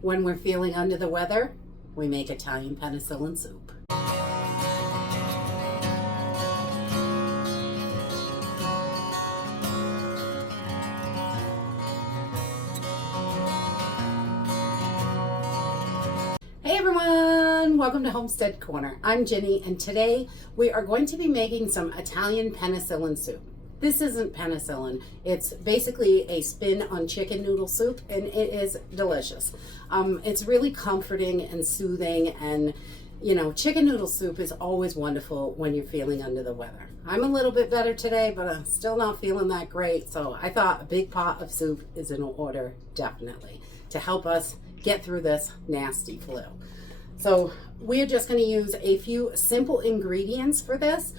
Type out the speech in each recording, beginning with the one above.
When we're feeling under the weather, we make Italian penicillin soup. Hey everyone, welcome to Homestead Corner. I'm Ginny, and today we are going to be making some Italian penicillin soup. This isn't penicillin. It's basically a spin on chicken noodle soup, and it is delicious. It's really comforting and soothing, and you know, chicken noodle soup is always wonderful when you're feeling under the weather. I'm a little bit better today, but I'm still not feeling that great, so I thought a big pot of soup is in order, definitely, to help us get through this nasty flu. So we're just going to use a few simple ingredients for this,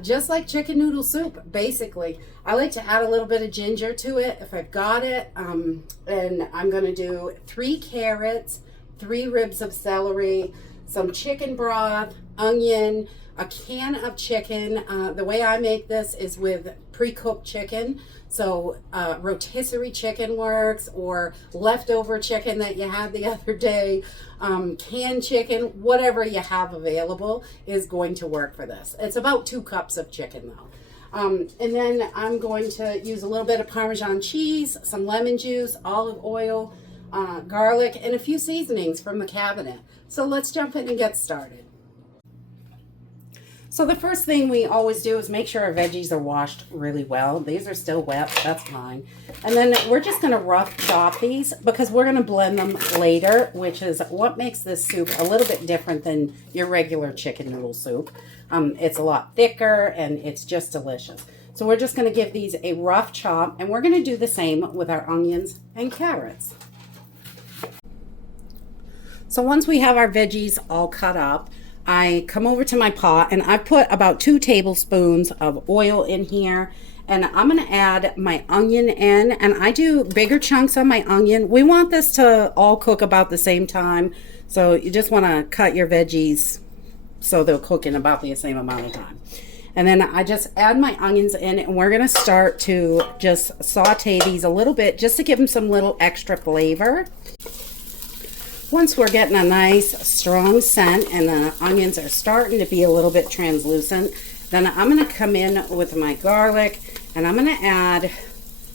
just like chicken noodle soup. Basically, I like to add a little bit of ginger to it if I've got it, and I'm going to do 3 carrots, 3 ribs of celery, some chicken broth, onion, a can of chicken. The way I make this is with pre-cooked chicken. So rotisserie chicken works, or leftover chicken that you had the other day, canned chicken, whatever you have available is going to work for this. It's about 2 cups of chicken though. And then I'm going to use a little bit of Parmesan cheese, some lemon juice, olive oil, garlic, and a few seasonings from the cabinet. So let's jump in and get started. So the first thing we always do is make sure our veggies are washed really well. These are still wet, that's fine. And then we're just gonna rough chop these because we're gonna blend them later, which is what makes this soup a little bit different than your regular chicken noodle soup. It's a lot thicker and it's just delicious. So we're just gonna give these a rough chop, and we're gonna do the same with our onions and carrots. So once we have our veggies all cut up, I come over to my pot and I put about 2 tablespoons of oil in here, and I'm going to add my onion in, and I do bigger chunks on my onion. We want this to all cook about the same time, so you just want to cut your veggies so they'll cook in about the same amount of time. And then I just add my onions in, and we're going to start to just saute these a little bit just to give them some little extra flavor. Once we're getting a nice strong scent and the onions are starting to be a little bit translucent, then I'm going to come in with my garlic, and I'm going to add,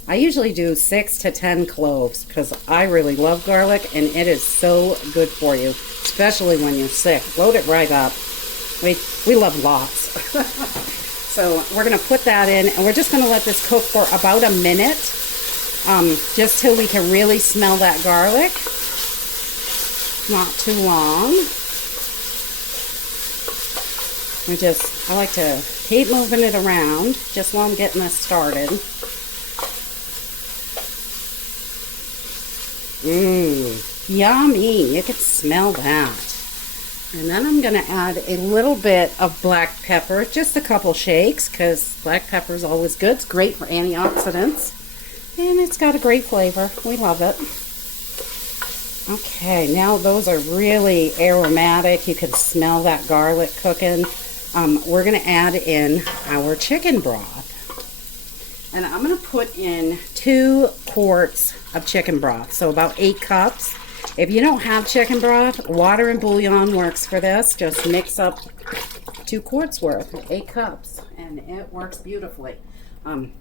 I usually do 6 to 10 cloves because I really love garlic and it is so good for you, especially when you're sick. Load it right up. We love lots. So we're going to put that in, and we're just going to let this cook for about a minute, just till we can really smell that garlic. Not too long. I like to keep moving it around just while I'm getting this started. Yummy. You can smell that. And then I'm going to add a little bit of black pepper, just a couple shakes, because black pepper is always good. It's great for antioxidants, and it's got a great flavor. We love it. Okay, now those are really aromatic. You can smell that garlic cooking. We're going to add in our chicken broth. And I'm going to put in 2 quarts of chicken broth, so about 8 cups. If you don't have chicken broth, water and bouillon works for this. Just mix up 2 quarts worth, 8 cups, and it works beautifully.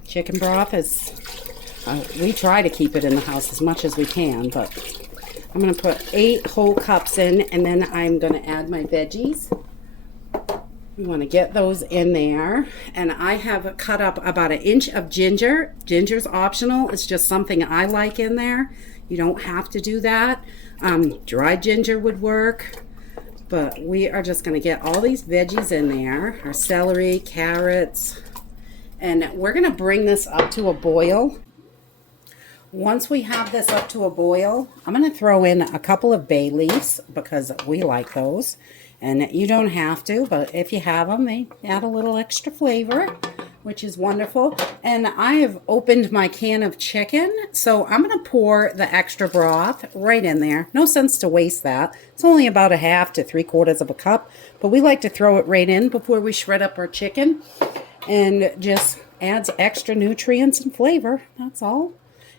Chicken broth is, we try to keep it in the house as much as we can, but I'm going to put 8 whole cups in, and then I'm going to add my veggies. We want to get those in there. And I have cut up about 1 inch of ginger. Ginger's optional. It's just something I like in there. You don't have to do that. Dried ginger would work. But we are just going to get all these veggies in there. Our celery, carrots. And we're going to bring this up to a boil. Once we have this up to a boil, I'm going to throw in a couple of bay leaves because we like those. And you don't have to, but if you have them, they add a little extra flavor, which is wonderful. And I have opened my can of chicken, so I'm going to pour the extra broth right in there. No sense to waste that. It's only about 1/2 to 3/4 of a cup, but we like to throw it right in before we shred up our chicken, and just adds extra nutrients and flavor. That's all.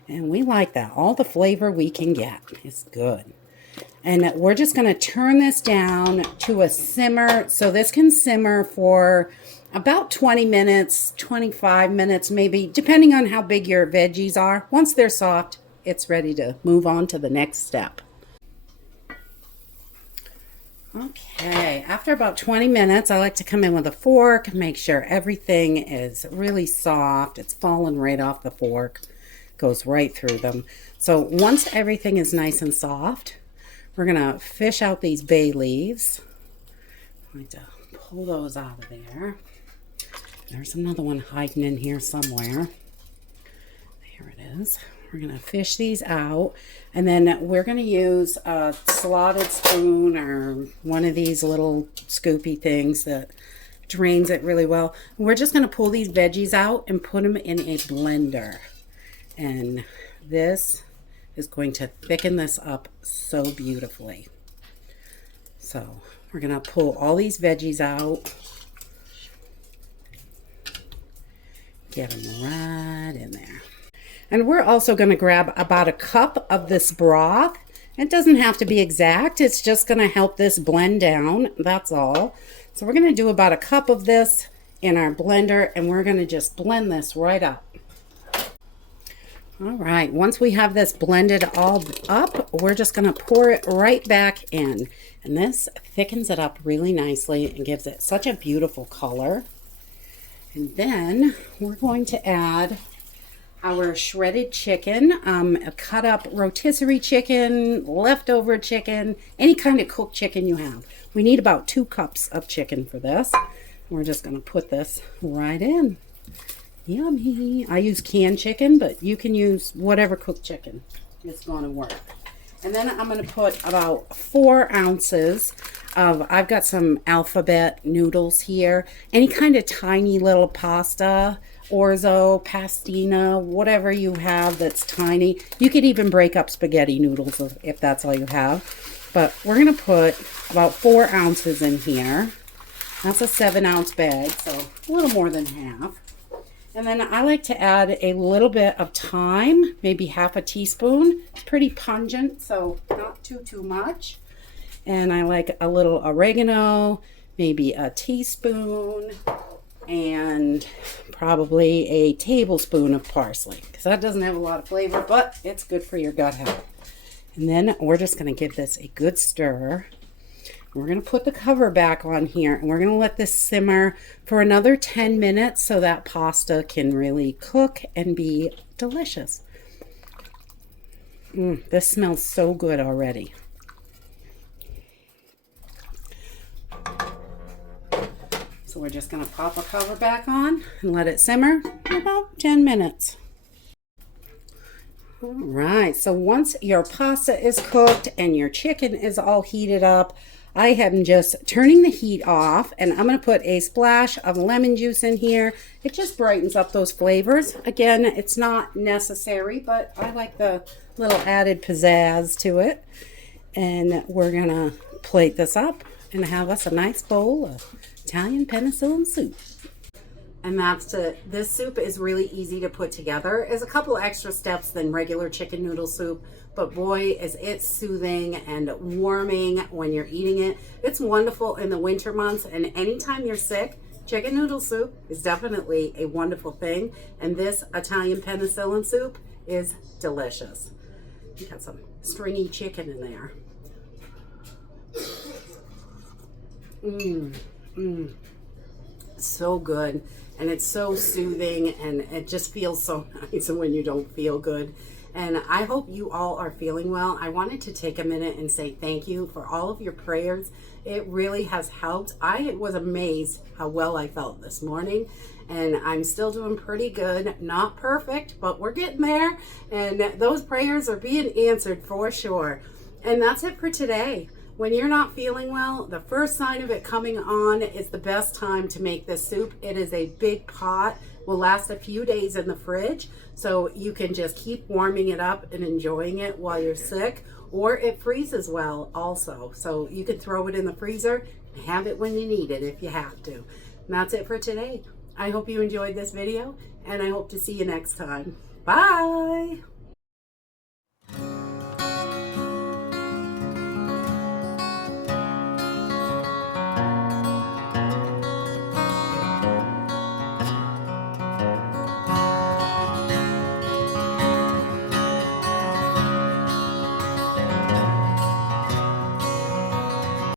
And we like that. All the flavor we can get is good. And we're just going to turn this down to a simmer. So this can simmer for about 20 minutes, 25 minutes maybe, depending on how big your veggies are. Once they're soft, it's ready to move on to the next step. Okay, after about 20 minutes, I like to come in with a fork, make sure everything is really soft. It's falling right off the fork, goes right through them. So once everything is nice and soft, we're gonna fish out these bay leaves. I like to pull those out of there. There's another one hiding in here somewhere. Here it is. We're going to fish these out, and then we're going to use a slotted spoon or one of these little scoopy things that drains it really well. We're just going to pull these veggies out and put them in a blender, and this is going to thicken this up so beautifully. So we're going to pull all these veggies out. Get them right in there. And we're also going to grab about a cup of this broth. It doesn't have to be exact. It's just going to help this blend down. That's all. So we're going to do about a cup of this in our blender, and we're going to just blend this right up. All right. Once we have this blended all up, we're just going to pour it right back in. And this thickens it up really nicely and gives it such a beautiful color. And then we're going to add our shredded chicken, a cut up rotisserie chicken, leftover chicken, any kind of cooked chicken you have. We need about 2 cups of chicken for this. We're just going to put this right in. Yummy. I use canned chicken, but you can use whatever cooked chicken. It's going to work. And then I'm going to put about 4 ounces of, I've got some alphabet noodles here. Any kind of tiny little pasta, orzo, pastina, whatever you have that's tiny. You could even break up spaghetti noodles if that's all you have. But we're going to put about 4 ounces in here. That's a 7-ounce bag, so a little more than half. And then I like to add a little bit of thyme, maybe half a teaspoon. It's pretty pungent, so not too much. And I like a little oregano, maybe a teaspoon, and probably a tablespoon of parsley, because that doesn't have a lot of flavor, but it's good for your gut health. And then we're just going to give this a good stir. We're going to put the cover back on here, and we're going to let this simmer for another 10 minutes so that pasta can really cook and be delicious. This smells so good already. So we're just going to pop a cover back on and let it simmer for about 10 minutes. All right, so once your pasta is cooked and your chicken is all heated up, I am just turning the heat off, and I'm going to put a splash of lemon juice in here. It just brightens up those flavors. Again, it's not necessary, but I like the little added pizzazz to it. And we're going to plate this up and have us a nice bowl of Italian penicillin soup. And that's it. This soup is really easy to put together. There's a couple extra steps than regular chicken noodle soup, but boy, is it soothing and warming when you're eating it. It's wonderful in the winter months, and anytime you're sick, chicken noodle soup is definitely a wonderful thing. And this Italian penicillin soup is delicious. You got some stringy chicken in there. So good, and it's so soothing, and it just feels so nice when you don't feel good. And I hope you all are feeling well. I wanted to take a minute and say thank you for all of your prayers. It really has helped. I was amazed how well I felt this morning, and I'm still doing pretty good. Not perfect, but we're getting there, and those prayers are being answered for sure. And that's it for today. When you're not feeling well, the first sign of it coming on is the best time to make this soup. It is a big pot, will last a few days in the fridge, so you can just keep warming it up and enjoying it while you're sick, or it freezes well also. So you can throw it in the freezer and have it when you need it if you have to. And that's it for today. I hope you enjoyed this video, and I hope to see you next time. Bye!